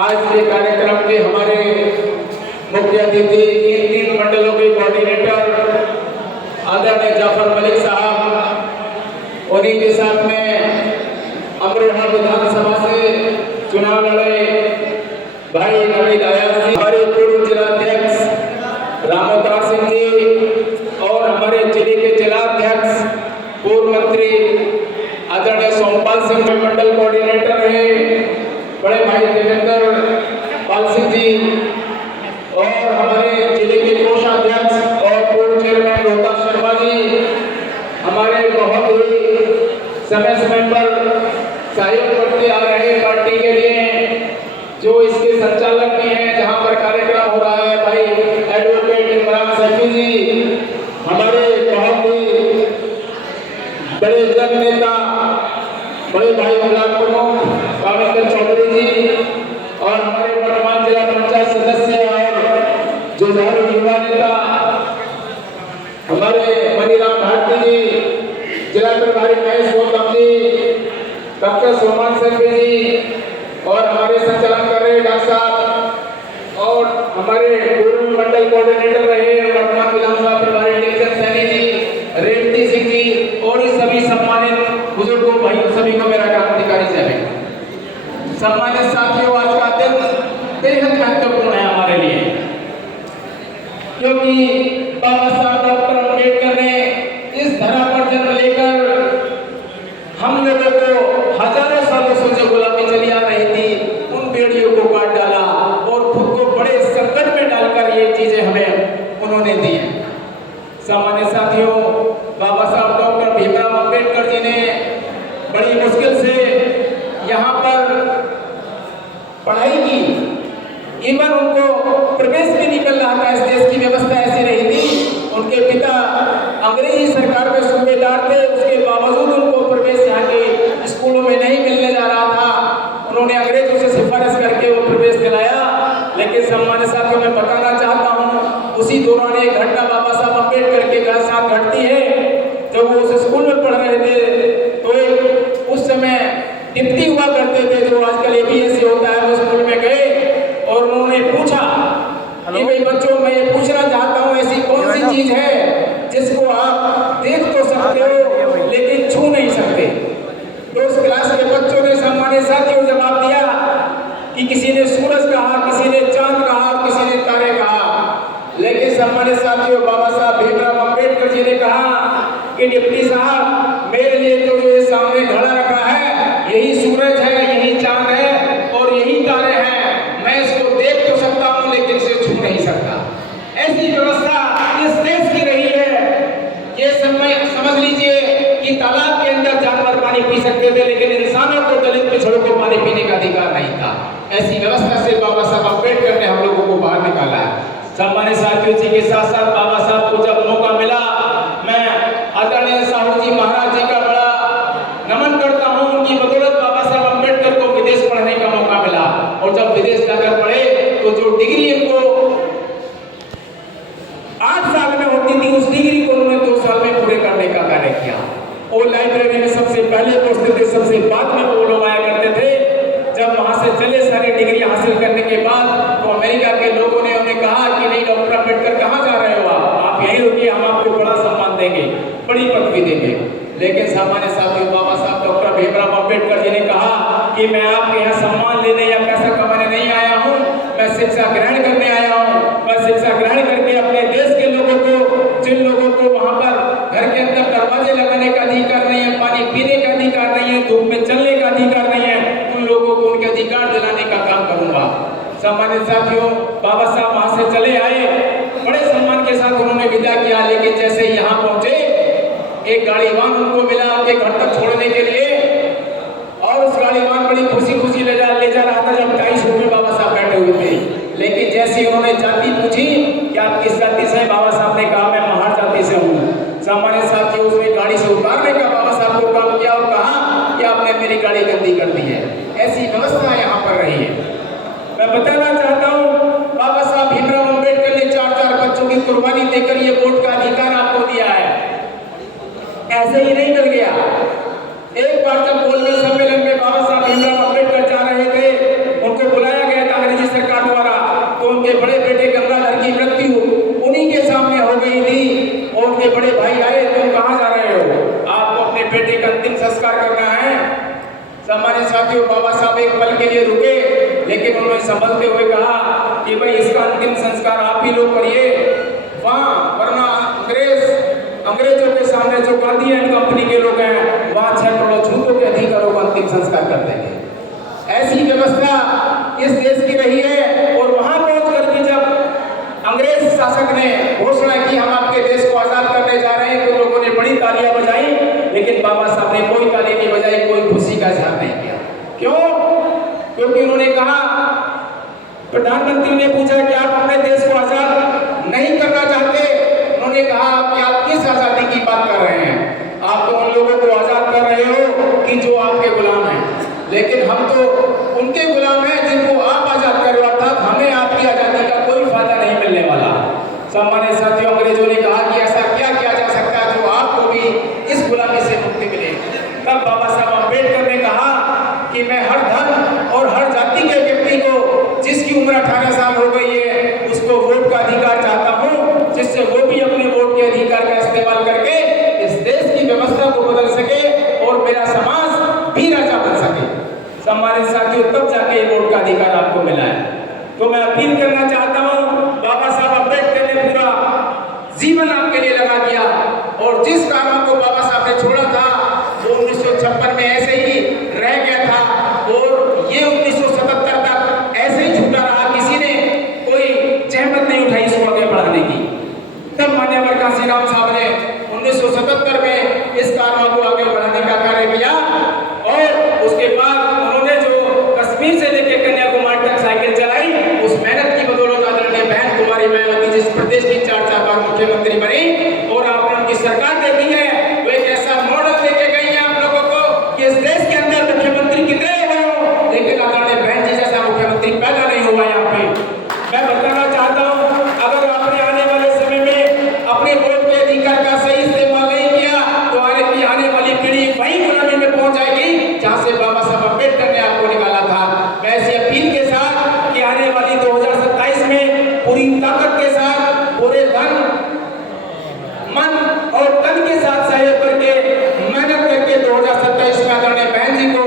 आज के कार्यक्रम के हमारे मुख्य अतिथि इन 3 मंडलों के कोऑर्डिनेटर आदरणीय जाफर मलिक साहब, उन्हीं के साथ में अमरोहा विधानसभा से चुनाव लड़े भाई नवीद आयाज जी, हमारे पूर्व जिलाध्यक्ष रामोदार सिंह जी और हमारे जिले के जिलाध्यक्ष पूर्व मंत्री आदरणीय सोमपाल सिंह मंडल कोऑर्डिनेटर रहे बड़े भाई देवेंद्र पाल सिंह जी और हमारे जिले के कोषाध्यक्ष और पूर्व चेयरमैन रोहतास शर्मा जी, हमारे बहुत ही समय पर सहयोग करते आ रहे पार्टी के लिए जो इसके संचालक भी हैं, जहां पर कार्यक्रम हो रहा है भाई एडवोकेट इमरान सैफी जी, हमारे बहुत ही बड़े जन नेता बड़े भाई ब्लॉक प्रमुख कामेश्वर चौधरी जी और हमारे वर्तमान जिला पंचायत सदस्य और जुझारू युवा नेता हमारे मनीराम भारती जी, जिला प्रभारी महेश गौतम जी, डॉक्टर सोमान सैफी जी और हमारे संचालन कर रहे डॉक्टर साहब और हमारे पूर्व मंडल कोऑर्डिनेटर रहे वर्तमान विधानसभा प्रभारी टेक्सन सैनी जी, रेवती सिंह जी और इस सभी सम्मानित बुजुर्गों भाइयों सभी को मेरा क्रांतिकारी जय हिंद। सम्मानित साथियों, आज का दिन बेहद महत्वपूर्ण है हमारे लिए, क्योंकि बाबा साहब डॉक्टर अम्बेडकर ने इस धरा पर जन्म लेकर हम लोगों को हजारों सालों से जो गुलामी चली आ रही थी उन बेड़ियों को काट डाला और खुद को बड़े संकट में डालकर ये चीजें हमें उन्होंने दी हैं। सामान्य साथियों, बाबा साहब डॉक्टर भीमराव अम्बेडकर जी ने बड़ी मुश्किल से यहाँ पर पढ़ाई की, इवन उनको प्रवेश भी निकल रहा था, इस देश की व्यवस्था ऐसी रही थी। उनके पिता अंग्रेजी सरकार में सूबेदार थे, उसके बावजूद उनको प्रवेश यहाँ के स्कूलों में नहीं मिलने जा रहा था। उन्होंने अंग्रेजों से सिफारिश करके वो प्रवेश दिलाया। लेकिन सम्मानित साथियों, मैं बताना चाहता हूँ उसी दौरान एक घटना बाबा साहब अम्बेडकर के साथ घटती है। जब वो उस स्कूल में पढ़ रहे थे तो एक उस समय डिप्टी हुआ करते थे जो आजकल ABSC होता है, वो स्कूल में गए और उन्होंने पूछा कि भाई बच्चों, मैं ये पूछना चाहता हूँ ऐसी कौन सी चीज है जिसको आप देख तो सकते हो लेकिन छू नहीं सकते। तो उस क्लास के बच्चों ने सम्मानित साथियों जवाब दिया कि किसी ने सूरज कहा, किसी ने चांद कहा, किसी ने तारे कहा। लेकिन सम्मानित साथियों, बाबा साहब भीमराव अम्बेडकर जी ने कहा कि डिप्टी साहब, मेरे लिए तो ये सामने खड़ा रखा है यही सूरज है, यही चांद है और यही तारे हैं। मैं इसको देख तो सकता हूँ लेकिन इसे छू नहीं सकता। ऐसी व्यवस्था इस देश की रही है। ये समझ लीजिए कि तालाब के अंदर जानवर पानी पी सकते थे लेकिन इंसानों को, दलित पिछड़ों को पानी पीने का अधिकार नहीं था। ऐसी व्यवस्था से बाबा साहब अम्बेडकर ने हम लोगों को बाहर निकाला है। सम्मानित साथियों, जी के साथ साथ बाबा साहब को जब मौका मिला, मैं आदरणीय साहू जी महाराज जी का बड़ा नमन करता हूँ। उनकी बदौलत बाबा साहब अम्बेडकर को विदेश पढ़ने का मौका मिला और जब विदेश जाकर पढ़े तो जो डिग्री इनको 8 साल में होती थी उस डिग्री को उन्होंने 2 साल में पूरे करने का कार्य किया। वो लाइब्रेरी में सबसे पहले पहुंचते थे, सबसे बाद में वो लोग आया करते थे। जब वहां से चले सारी डिग्री हासिल करने के बाद तो अमेरिका के लोगों ने उन्हें कहा कि नहीं डॉक्टर अम्बेडकर कहाँ जा रहे हो आप यहीं रुकिए, हम आपको बड़ा सम्मान देंगे, बड़ी पदवी देंगे। लेकिन सामान्य साथियों, बाबा साहब डॉक्टर भीमराव अम्बेडकर जी ने कहा कि मैं आपके यहाँ सम्मान लेने या पैसा कमाने नहीं आया हूँ, मैं शिक्षा ग्रहण करने आया हूँ। मैं शिक्षा ग्रहण करके अपने देश के लोगों को, जिन लोगों को वहाँ पर घर के अंदर दरवाजे लगाने का अधिकार नहीं है, पानी पीने का अधिकार नहीं है, धूप में चलने का अधिकार नहीं है, उन लोगों को उनके अधिकार दिलाने का काम करूंगा। सम्मानित साथियों, बाबा साहब वहां से चले आए, बड़े सम्मान के साथ उन्होंने विदा किया। लेकिन जैसे ही यहाँ पहुंचे एक गाड़ीवान उनको मिला उनके घर तक छोड़ने के लिए और उस गाड़ीवान बड़ी खुशी खुशी ले जा रहा था जब 22 रुपये बाबा साहब बैठे हुए थे। लेकिन जैसे उन्होंने जाति पूछी कि आप किस जाति से, बाबा साहब ने कहा मैं महार जाति से हूँ। सामान्य साथियों, उसने गाड़ी से उतारने का बाबा साहब को काम किया और कहा कि आपने मेरी गाड़ी गंदी कर दी है। ऐसी व्यवस्था यहाँ पर रही है। मैं बताना चाहता हूँ बाबा साहब भीमराव अम्बेडकर ने 4 बच्चों की कुर्बानी देकर ये वोट का अधिकार आपको दिया है। ऐसे ही नहीं मिल गया। एक बार जब गोलमेज सम्मेलन में बाबा साहब भीमराव अम्बेडकर जा रहे थे लेकिन उन्होंने संभलते हुए कहा कि भाई इसका अंतिम संस्कार आप ही लोग करिए वहाँ, वरना अंग्रेजों के सामने जो गांधी एंड कंपनी के लोग हैं वहाँ 6 करोड़ छूतों के अधिकारों का अंतिम संस्कार कर देंगे। ऐसी व्यवस्था इस देश की रही है। और वहाँ पहुँच कर भी जब अंग्रेज शासक ने घोषणा की हम आपके देश को आजाद करने जा रहे हैं, तो लोगों ने बड़ी तालियां बजाई, लेकिन बाबा साहब ने कोई ताली नहीं बजाई, कोई खुशी का इजहार नहीं किया। क्यों? क्योंकि उन्होंने कहा, प्रधानमंत्री ने पूछा कि आप अपने देश को आजाद नहीं करना चाहते? उन्होंने कहा कि आप किस आजादी की बात कर रहे हैं? आप तो उन लोगों को आजाद कर रहे हो कि जो आपके गुलाम हैं, लेकिन हम तो उनके गुलाम हैं जिनको आप आजाद कर रहे हो, अर्थात हमें आपकी आजादी का कोई फायदा नहीं मिलने वाला। सम्मानित साथियों, अंग्रेजों ने कहा कि ऐसा क्या किया जा सकता है जो आपको भी इस गुलामी से मुक्ति मिले। तब बाबा साहब अम्बेडकर ने कहा कि मैं हर धर्म और हर जाति के व्यक्ति को, जिसकी उम्र 18 साल हो गई है, उसको वोट का अधिकार चाहता हूँ, जिससे वो भी अपने वोट के अधिकार का इस्तेमाल करके इस देश की व्यवस्था को बदल सके और मेरा समाज भी राजा बन सके। सम्मानित साथियों, तब जाके वोट का अधिकार आपको मिला है। तो मैं अपील करना चाहता हूँ, बाबा साहब अम्बेडकर ने पूरा जीवन आपके लिए लगा दिया, और जिस कामों को बाबा साहब ने छोड़ा था वो 1956 में ऐसे ही रह गया था, और ये 1977 तक ऐसे ही छूटा रहा। किसी ने कोई जहमत नहीं उठाई इसको आगे बढ़ाने की। तब मान्यवर कांशीराम साहब ने 1977 में इस कामों को आगे बढ़ाने का कार्य किया, और उसके बाद उन्होंने जो कश्मीर से लेकर कन्याकुमारी तक साइकिल चलाई, उस मेहनत की बदौलत आदरणीय बहन कुमारी मायावती जिस प्रदेश की 4 बार मुख्यमंत्री बनी, और आपने उनकी सरकार देखी है, वो एक ऐसा मॉडल लेके गई है आप लोगों को कि इस देश के अंदर मुख्यमंत्री कितने हुए हो, लेकिन आदरणीय बहन जी जैसा मुख्यमंत्री पैदा नहीं हुआ यहाँ पे। मैं बताना चाहता हूँ, अगर आपने आने वाले समय में अपने वोट के अधिकार का सही इस्तेमाल नहीं किया, तो आने वाली पीढ़ी वही गुलामी में पहुंच जाएगी जहाँ से बाबा साहब अम्बेडकर ने आपको निकाला था। मैं ऐसी अपील के साथ कि आने वाली 2027 में पूरी ताकत के साथ, पूरे धन, मन और तन के साथ सहयोग करके, मेहनत करके 2027 में आदरणीय बहन जी को